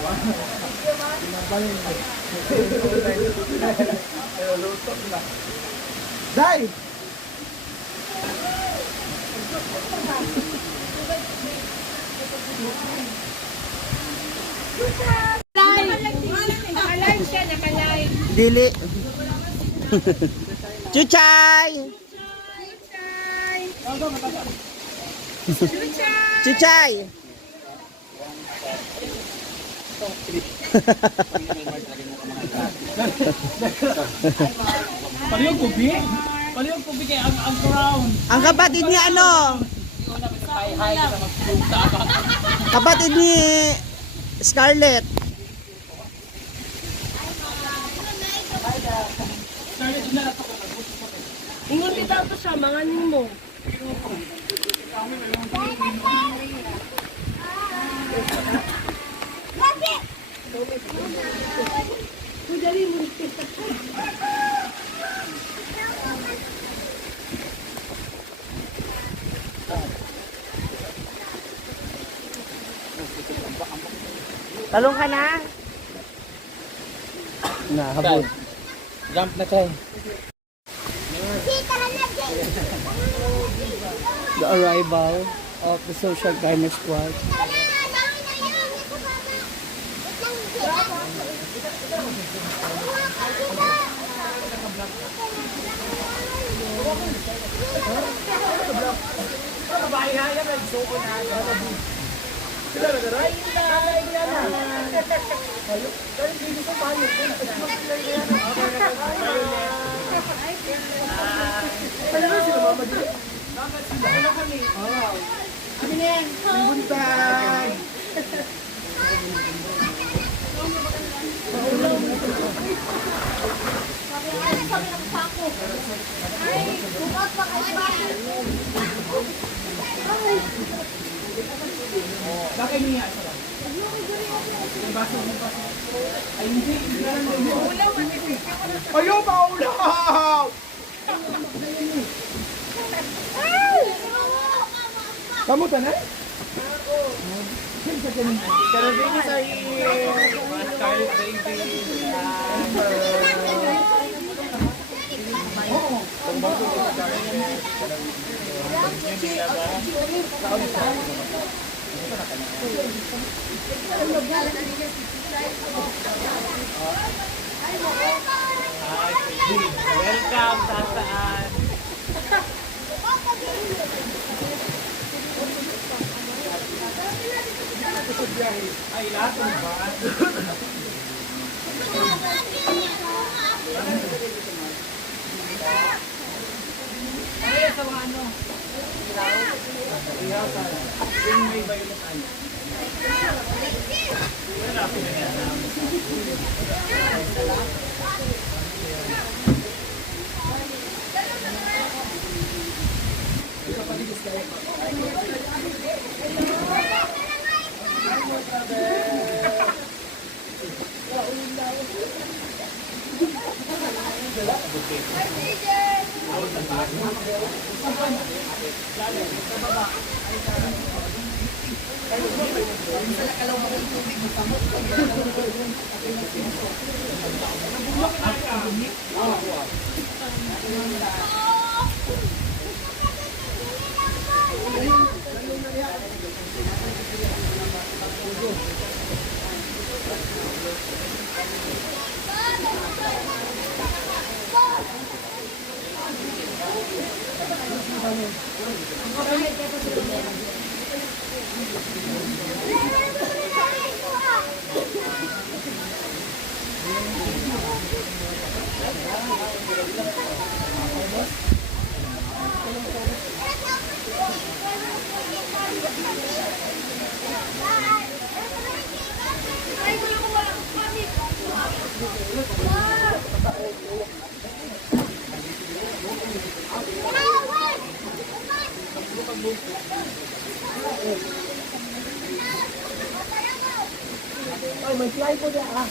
Dai! Nakalive siya, nakalive. Dili. Chuchay! Chuchay! Paliyog kubi? Paliyog kubi kay ang crown. Ang kapatid ni ano? Hi sa magpunta ba? Kapatid ni Scarlett. Ingon kita to siya, mga nimo. Talong ka na? Nahabol. Jump na tayo. The arrival of the Social Climate Squad. Buntag! Bakit niya isa lang? May baso. Ay hindi. Ayaw pa ulaw! Kamu tanay? Karabini sa Scarlet Baby. Welcome sa saan. Ay, lahat ng ba? Ay, sa mga ano? Ilaw sa yung may violet ano? Wala po na yan. Ay, may fly po dyan ah.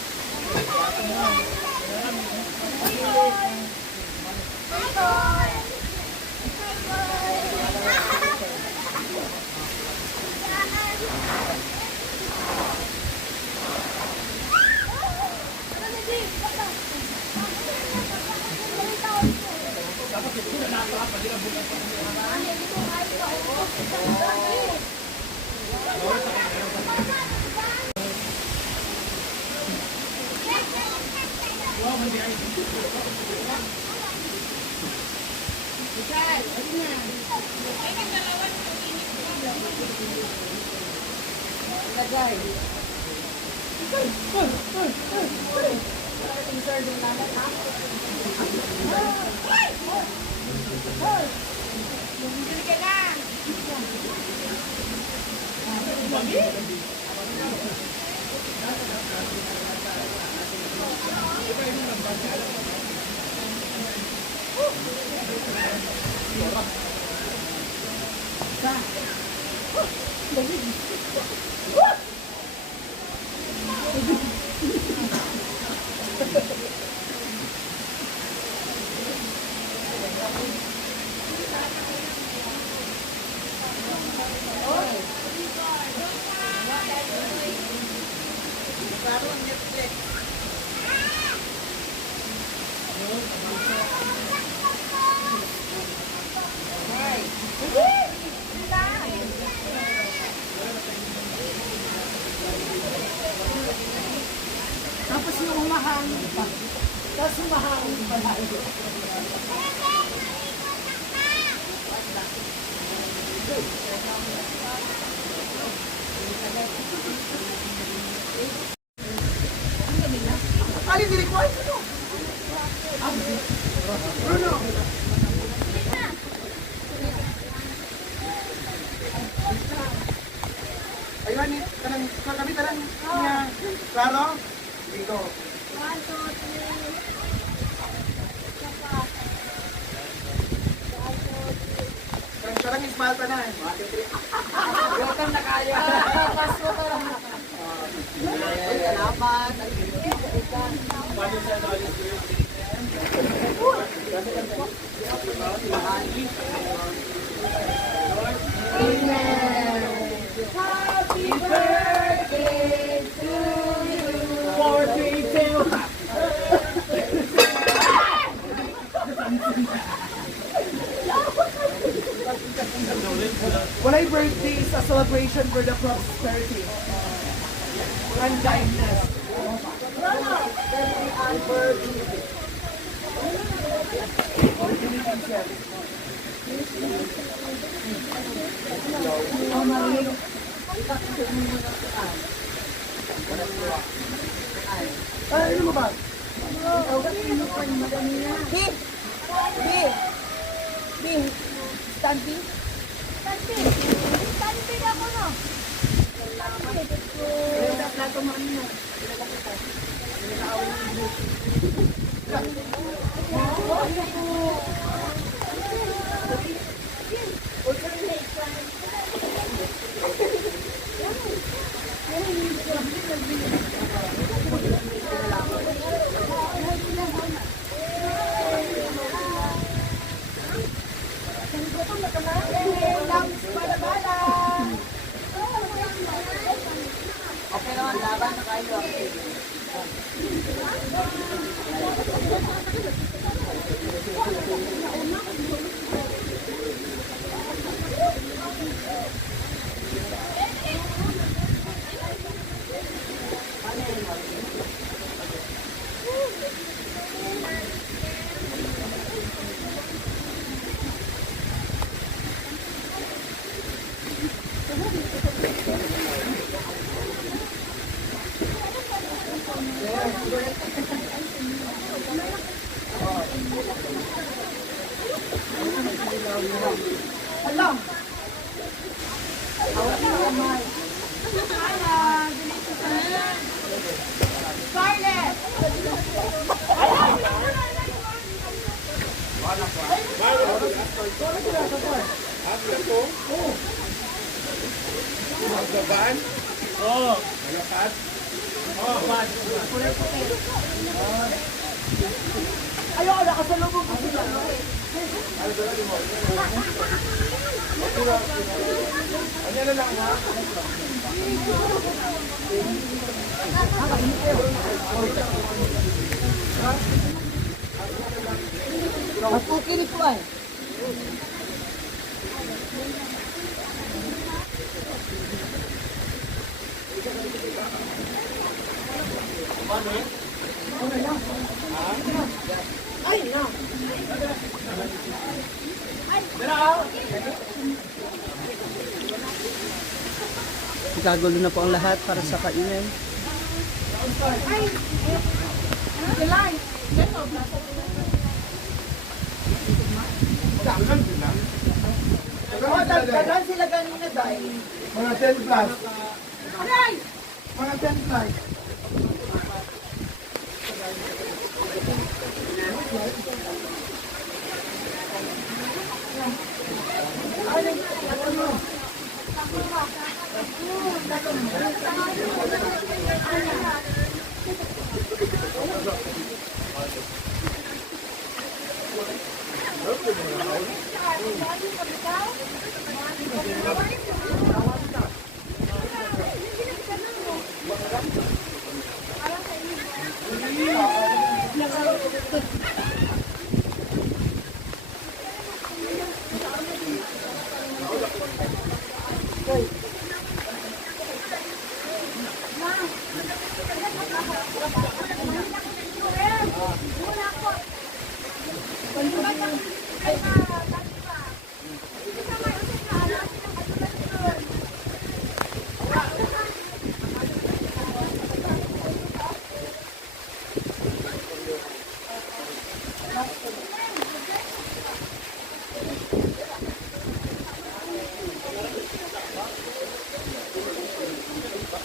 Tapos yung umahangin pa. Tapos umahangin pa lalo. Alin, dili ko ay ito. Bruno. Ayun, kami tanang niya. Klaro? Dito. Karang ismalta na eh. Welcome na kayo. Pasko ka lang. Salamat. Amen. Happy birthday to you. Walay birthday is a celebration for the prosperity and kindness. Ano mo ba? Stanti? Stanti ako no. Plato mo ano. Okay naman, laban na kayo. Alam. Scarlett. Magdabaan? Oo. Malapad? Oo, bad. Ayoko, nakasalubong ko sila. Ano na lang ha? At okay ni Kuan. Gagulo na po ang lahat para sa kainan. Dagan sila ganina dahil. Mga 10 plus. Mga 10 plus.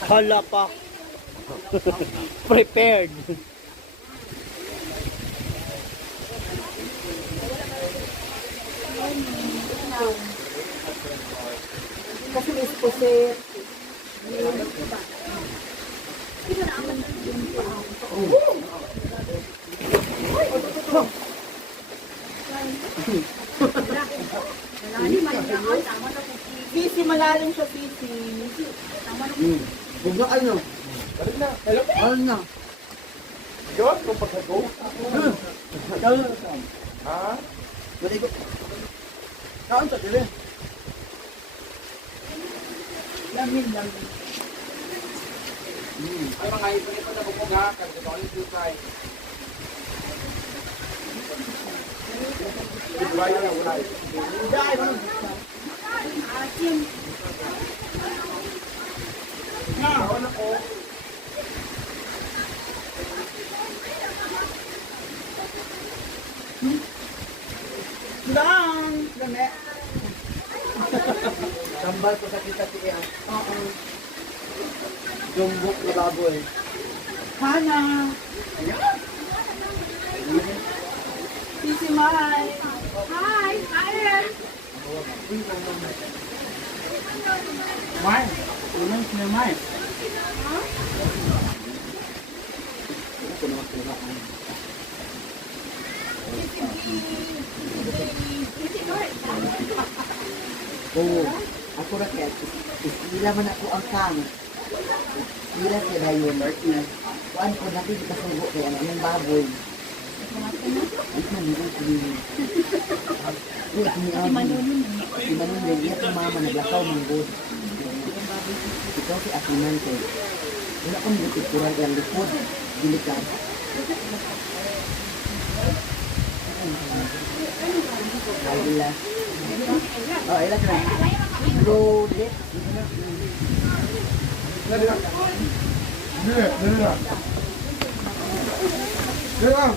Hala pa. Prepared. Kasi may pusit. Sisi, malalim siya, sisi. Huwag na ano. Balik na. Hello? Ano na? Gawat kung pagkago. Ha? Balik ko. Kaan sa dili? Lamin. Ay mga ipin ito na bumuga. Kasi ito ulit yung try. Bayo na wala. Dahil, Ako na ko. lang. Lame. Tambal ko sa kita tiya. Jumbok na baboy. Hana. Sisi, Mai. Hi. Hi. Mai. Unang sila mai. Oo, ako na kaya. Sila man ako ang kang. Sila sila yun. Kuan ko natin kasugo kaya ang baboy. Ito man nila sila. Uy, si Manunun. Si Manunun, iya kong mama naglakaw manggod. Ikaw si Asinan ko. Wala kong nagtituran yung likod. Dilikan. Ayla. Oh, ayla ka na. Loaded. Dali lang. Dali lang. Dali lang.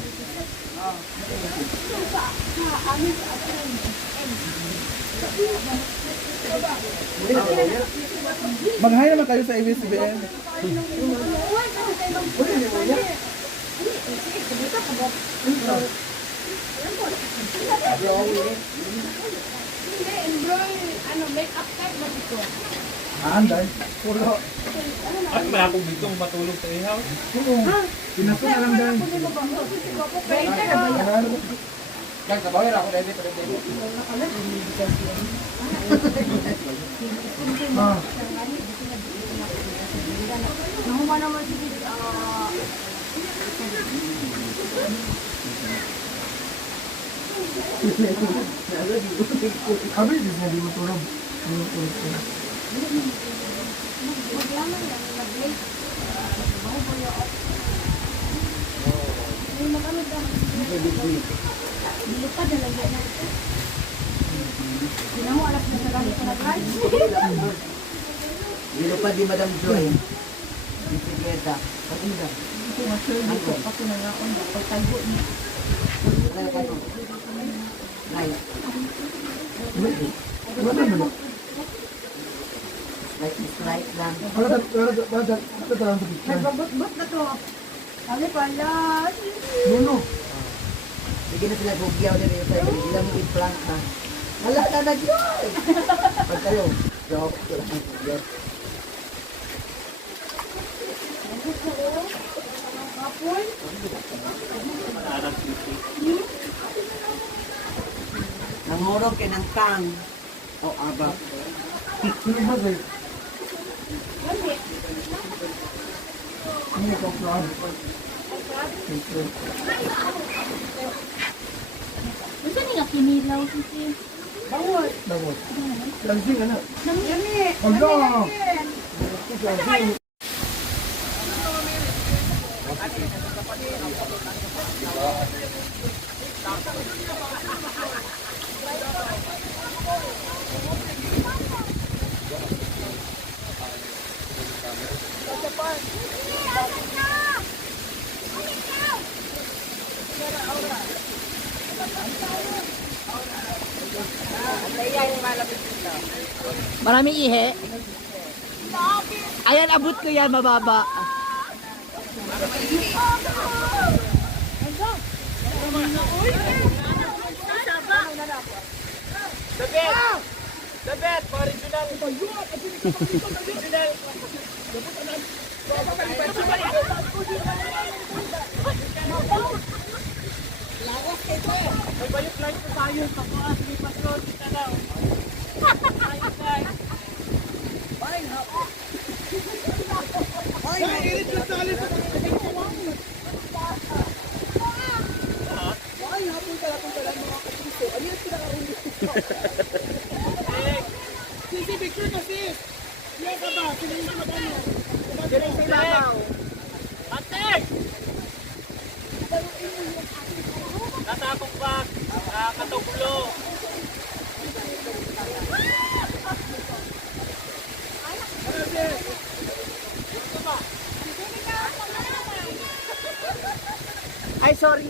Mag-hi naman kayo sa ABS-CBN. Anday. Pulo. At may akong bitong matulog sa ihaw. Pinaso na lang dahil. Yan, kabawi ako ready pa ready. Ah. Nahuman naman si Kami, di mo tulog. Maglaman lang, mag-late. Hindi mo kami dapat. Lupad na lagyan na ito. Ginawa alas na sa gamit ko nag-live. Dilo pa di Madam Joy. Bisikleta. Patinda. Ito nga sure dito. Ako na nga ako. Pagtago niya. Kaya ka no. Nay. Wala mo. Like lang. Wala talang tubig. Nagbabot-bot na to. Ano pala? Nuno. Sige na sila gugyaw din yung sa'yo. Sila mo i-prank na. Wala na nag-joy! Pag kayo, joke ko lang. Yes. Kapon? Nangurog ka ng tang. O aba. Sino ba sa'yo? Ano yung plan? Gusto niya kinilaw kasi. Dawot. Lansing, anak. Yami! Ala! Maraming ihe. Ayan, abot ko yan, mababa. The bet, original. Original. May bayot lang ito tayo. Pakuas, may pasyon. Kita daw. Ayun, guys. Sisi, picture na sis. Yes, ba? Silang sa magano. Silang sa ibabaw. Atek! Natakong bag. Katuglo. Ay, sorry.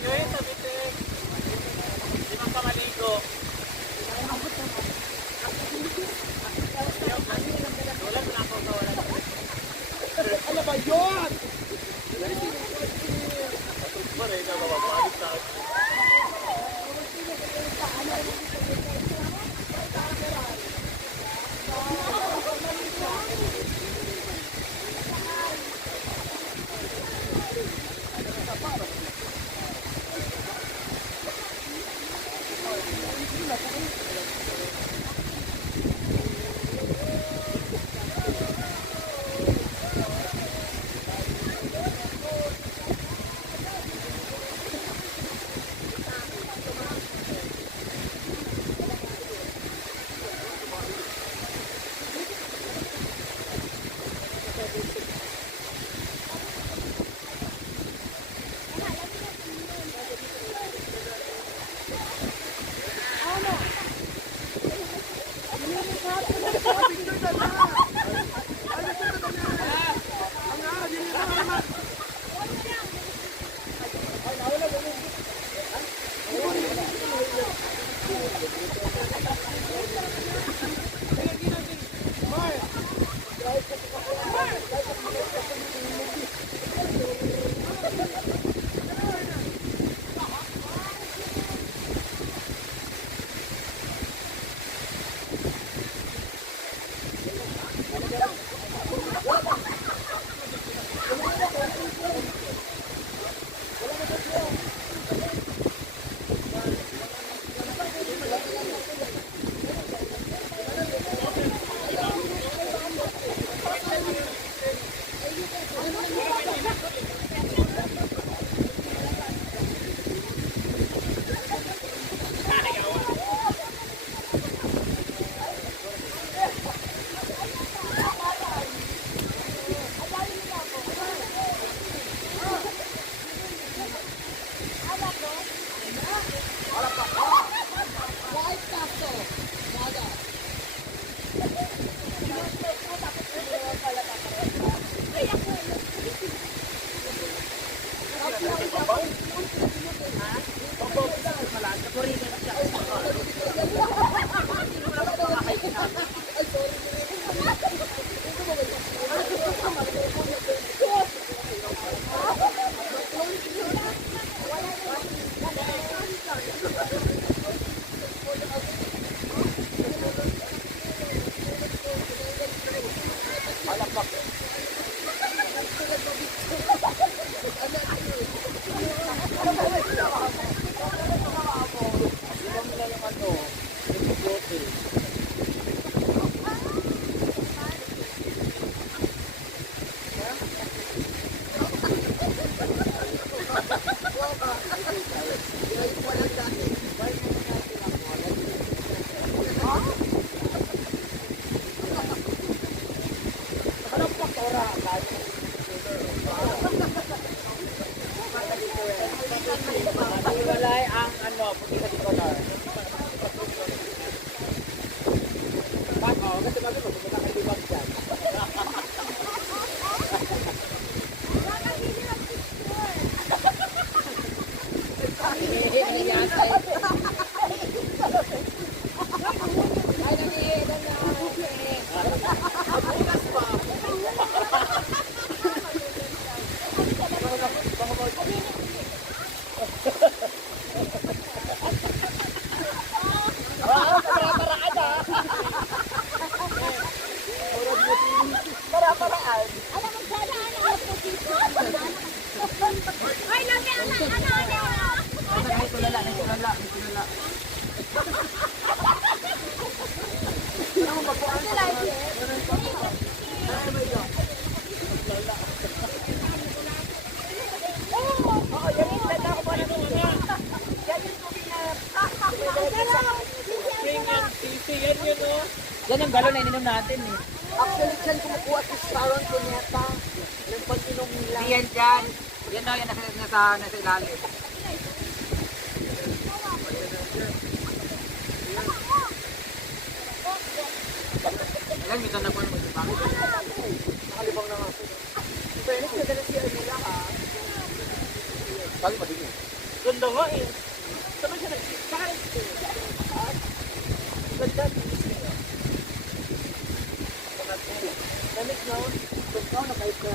Ngayon, sabitin. Di man ka maligo. Wala na ako sa wala. Ano ba yun? Pare, ikaw ba mapalit sa akin? Walay ang ano, puti sa color. Bako, kasi bago mo, pumunta kayo ibang dyan. Ay, lagi, Yan yung galon na ininom natin eh. Actually, dyan kumukuha si Sharon Cuneta ng pag-inom nila. Yan dyan. Yan daw, yan nasa ilalim. Ayan, may tanda po naman yung pangit. Nakalibang na nga po. Pero nagdala siya nila ha. Bakit pa din yun? Ganda nga eh. Saan siya nag-sky? Ganda. Lamig na. Gusto na kahit na.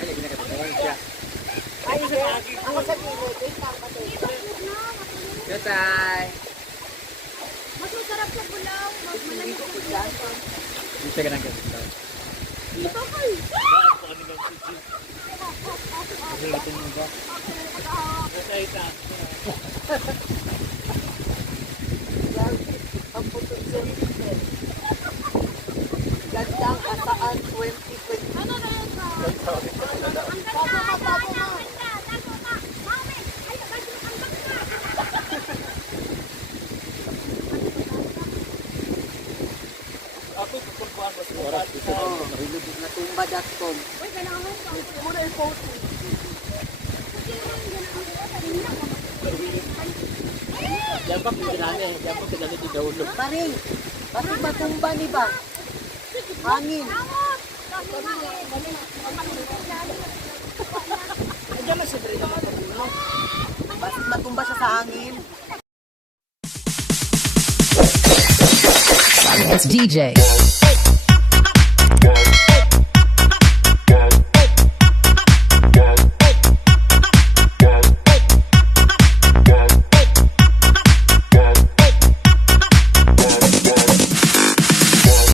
Ay, ginagatawa siya. Ay, ako sa gilid. Wait lang, patay. Yotay! Masarap sa bulaw. Hindi siya ganang ganito. Dito kay. Ang putol sa gilid. Gandang kataan 2020. Ano na yun ka? Ang ganda, ang ganda, tago ka. Mami, ay, ang ganda. Ako, kukulpuan ko sa oras. Natumba Jackson. Uy, ganahan ka. Muna yung photo. Diyan pa, pinilani. Diyan pa, pinilani di daulo. Paring, bakit matumba ni ba? Hangin. Diyan na siyempre naman sa dulo. Bakit matumba siya sa hangin? It's DJ.